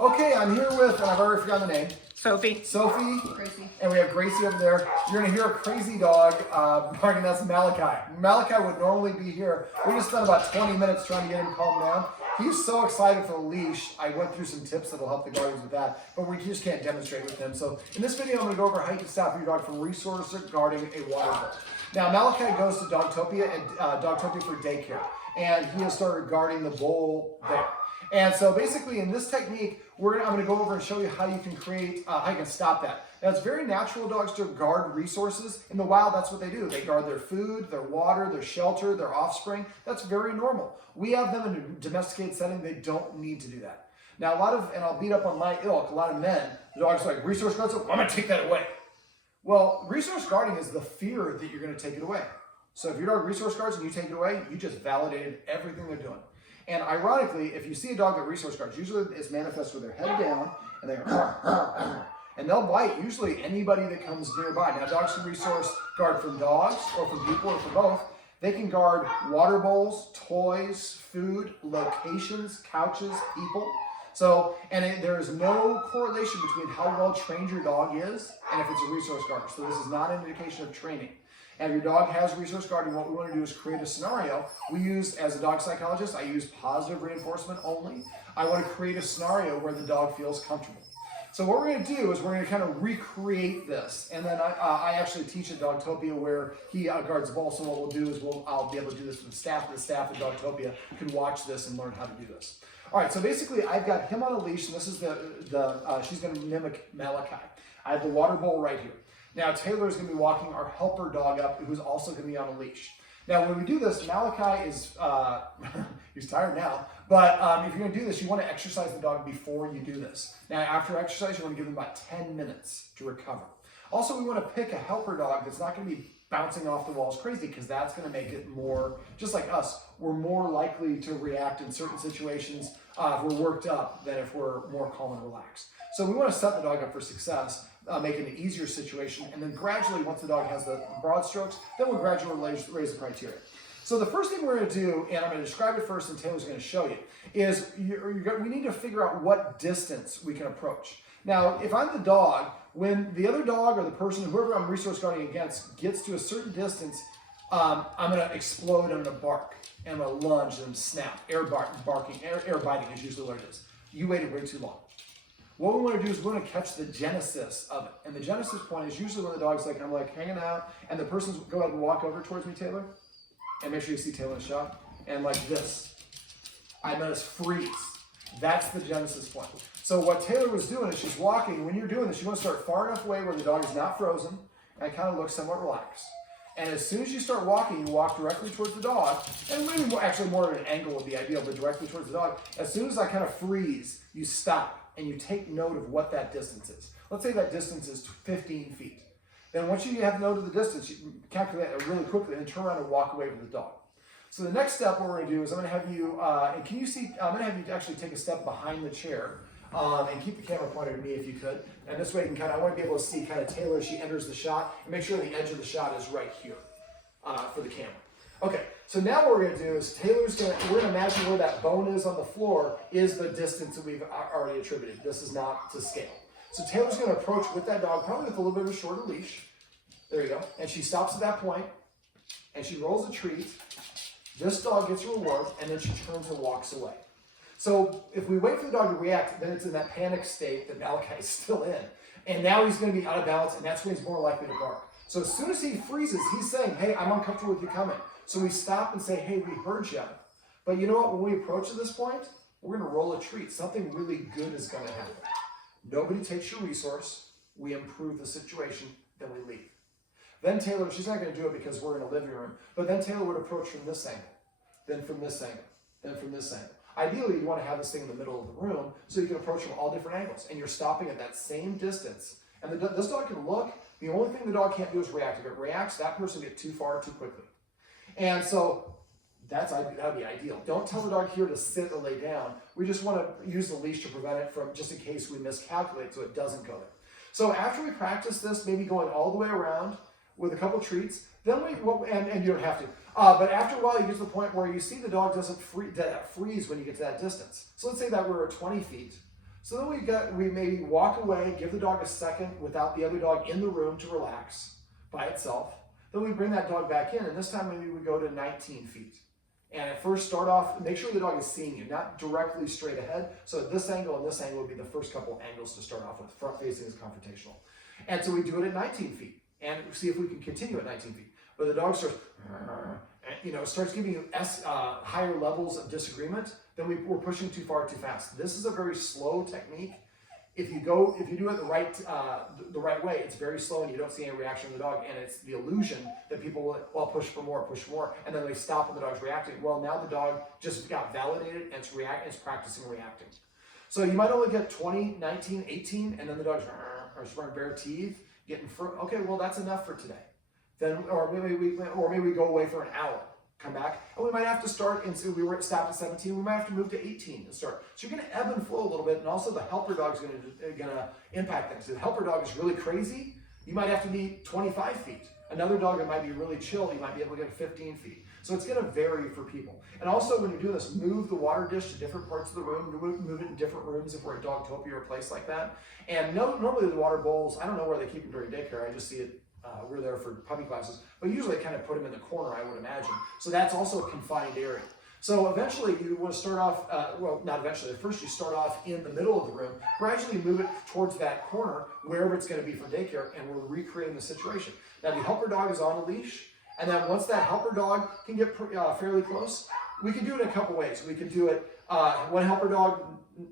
Okay, I'm here with, and I've already forgotten the name. Sophie. Sophie. Gracie. And we have Gracie over there. You're gonna hear a crazy dog barking. That's Malakai. Malakai would normally be here. We just spent about 20 minutes trying to get him calmed down. He's so excited for the leash. I went through some tips that'll help the guardians with that, but we just can't demonstrate with him. So in this video, I'm gonna go over how you can stop your dog from resource guarding a water bowl. Now, Malakai goes to Dogtopia and Dogtopia for daycare, and he has started guarding the bowl there. And so basically in this technique, I'm going to go over and show you how you can create, how you can stop that. Now it's very natural dogs to guard resources. In the wild, that's what they do. They guard their food, their water, their shelter, their offspring. That's very normal. We have them in a domesticated setting. They don't need to do that. Now a lot of, and I'll beat up on my ilk, a lot of men, the dog's like, resource guards, I'm going to take that away. Well, resource guarding is the fear that you're going to take it away. So if your dog resource guards and you take it away, you just validated everything they're doing. And ironically, if you see a dog that resource guards, usually it's manifest with their head down and they'll bite usually anybody that comes nearby. Now dogs can resource guard from dogs or from people or from both. They can guard water bowls, toys, food, locations, couches, people. So, there is no correlation between how well trained your dog is and if it's a resource guard. So this is not an indication of training. And if your dog has resource guarding, what we want to do is create a scenario. We use, as a dog psychologist, I use positive reinforcement only. I want to create a scenario where the dog feels comfortable. So what we're going to do is we're going to kind of recreate this. And then I actually teach at Dogtopia where he guards the ball. So what we'll do is I'll be able to do this with the staff. The staff at Dogtopia can watch this and learn how to do this. All right, so basically I've got him on a leash, and this is she's going to mimic Malakai. I have the water bowl right here. Now, Taylor's going to be walking our helper dog up, who's also going to be on a leash. Now, when we do this, Malakai is, he's tired now, but if you're going to do this, you want to exercise the dog before you do this. Now, after exercise, you want to give him about 10 minutes to recover. Also, we want to pick a helper dog that's not going to be bouncing off the walls crazy, because that's going to make it more, just like us, we're more likely to react in certain situations if we're worked up than if we're more calm and relaxed. So we want to set the dog up for success, make it an easier situation, and then gradually, once the dog has the broad strokes, then we'll gradually raise the criteria. So the first thing we're going to do, and I'm going to describe it first and Taylor's going to show you, is we need to figure out what distance we can approach. Now, if I'm the dog, when the other dog or the person, whoever I'm resource guarding against, gets to a certain distance, I'm going to explode, I'm going to bark, and I'm going to lunge and snap. Air biting is usually what it is. You waited way too long. What we want to do is we want to catch the genesis of it. And the genesis point is usually when the dog's like, I'm like hanging out, and the person's go ahead and walk over towards me, Taylor, and make sure you see Taylor in the shot, and like this. I'm going to freeze. That's the genesis point. So what Taylor was doing is she's walking. When you're doing this, you want to start far enough away where the dog is not frozen and kind of looks somewhat relaxed. And as soon as you start walking, you walk directly towards the dog, and maybe more of an angle would be ideal, but directly towards the dog. As soon as I kind of freeze, you stop. And you take note of what that distance is. Let's say that distance is 15 feet. Then once you have note of the distance, you can calculate it really quickly and turn around and walk away with the dog. So the next step, what we're going to do is I'm going to have you, and can you see, I'm going to have you actually take a step behind the chair and keep the camera pointed at me if you could. And this way you can kind of, I want to be able to see kind of Taylor as she enters the shot, and make sure the edge of the shot is right here for the camera. Okay, so now what we're going to do is we're going to imagine where that bone is on the floor is the distance that we've already attributed. This is not to scale. So Taylor's going to approach with that dog, probably with a little bit of a shorter leash. There you go. And she stops at that point, and she rolls a treat. This dog gets a reward, and then she turns and walks away. So if we wait for the dog to react, then it's in that panic state that Malakai is still in. And now he's going to be out of balance, and that's when he's more likely to bark. So as soon as he freezes, he's saying, hey, I'm uncomfortable with you coming. So we stop and say, hey, we heard you. But you know what? When we approach at this point, we're going to roll a treat. Something really good is going to happen. Nobody takes your resource. We improve the situation. Then we leave. Then Taylor, she's not going to do it because we're in a living room, but then Taylor would approach from this angle, then from this angle, then from this angle. Ideally, you want to have this thing in the middle of the room so you can approach from all different angles, and you're stopping at that same distance. And this dog can look. The only thing the dog can't do is react. If it reacts, that person will get too far too quickly. And so that would be ideal. Don't tell the dog here to sit or lay down. We just want to use the leash to prevent it from, just in case we miscalculate so it doesn't go there. So after we practice this, maybe going all the way around with a couple treats, then and you don't have to. But after a while, you get to the point where you see the dog doesn't freeze when you get to that distance. So let's say that we're at 20 feet. So then we maybe walk away, give the dog a second without the other dog in the room to relax by itself. Then we bring that dog back in, and this time maybe we go to 19 feet. And at first start off, make sure the dog is seeing you, not directly straight ahead. So this angle and this angle would be the first couple angles to start off with. Front facing is confrontational. And so we do it at 19 feet and see if we can continue at 19 feet. But the dog starts, starts giving you higher levels of disagreement, then we're pushing too far too fast. This is a very slow technique. If you do it the right way, it's very slow and you don't see any reaction of the dog, and it's the illusion that people will push for more, and then they stop and the dog's reacting. Well, now the dog just got validated and it's practicing reacting. So you might only get 20, 19, 18, and then the dog's wearing bare teeth, getting okay, well that's enough for today. Then, or maybe we go away for an hour, come back, and we might have to start, and so we were stopped at 17, we might have to move to 18 and start. So you're going to ebb and flow a little bit, and also the helper dog is going to impact things. If the helper dog is really crazy, you might have to be 25 feet. Another dog that might be really chill, you might be able to get 15 feet. So it's going to vary for people. And also when you're doing this, move the water dish to different parts of the room, move it in different rooms if we're at Dogtopia or a place like that. And normally the water bowls, I don't know where they keep them during daycare, I just see it. We're there for puppy classes, but usually I kind of put them in the corner, I would imagine. So that's also a confined area. So eventually you want to start off, well, not eventually, at first you start off in the middle of the room, gradually move it towards that corner, wherever it's going to be for daycare, and we're recreating the situation. Now the helper dog is on a leash, and then once that helper dog can get fairly close, we can do it in a couple ways. We can do it, one helper dog,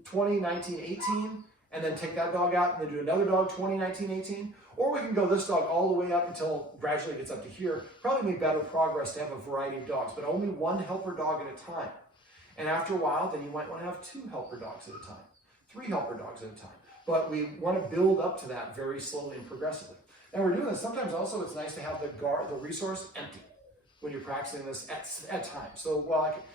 20, 19, 18, and then take that dog out, and then do another dog, 20, 19, 18. Or we can go this dog all the way up until gradually it gets up to here. Probably make better progress to have a variety of dogs, but only one helper dog at a time. And after a while, then you might want to have 2 helper dogs at a time, 3 helper dogs at a time. But we want to build up to that very slowly and progressively. And we're doing this. Sometimes also it's nice to have the resource empty when you're practicing this at times. So,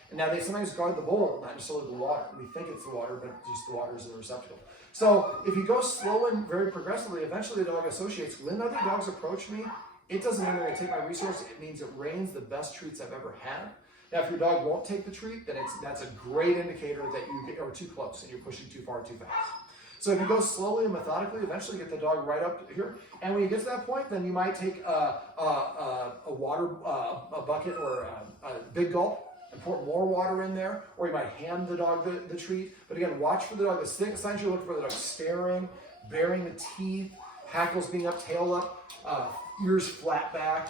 and now they sometimes guard the bowl, not necessarily the water. We think it's the water, but just the water is in the receptacle. So if you go slow and very progressively, eventually the dog associates. When other dogs approach me, it doesn't mean they're going to take my resource. It means it rains the best treats I've ever had. Now, if your dog won't take the treat, then that's a great indicator that you are too close and you're pushing too far too fast. So if you go slowly and methodically, eventually get the dog right up here. And when you get to that point, then you might take a bucket or a big gulp and pour more water in there, or you might hand the dog the treat. But again, watch for the dog. The signs you're looking for: the dog staring, baring the teeth, hackles being up, tail up, ears flat back.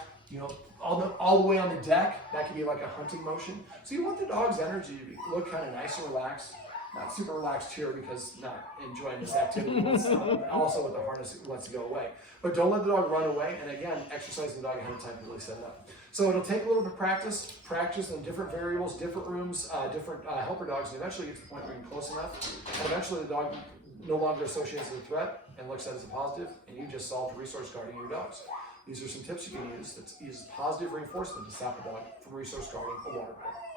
All the way on the deck. That can be like a hunting motion. So you want the dog's energy to look kind of nice and relaxed. Not super relaxed here because not enjoying this activity. Also with the harness, it wants to go away. But don't let the dog run away. And again, exercise the dog ahead of time to really set it up. So it'll take a little bit of practice in different variables, different rooms, different helper dogs, and eventually get to the point where you're close enough. And eventually the dog no longer associates with a threat and looks at it as a positive, and you just solved resource guarding your dogs. These are some tips you can use that use positive reinforcement to stop a dog from resource guarding a water bowl.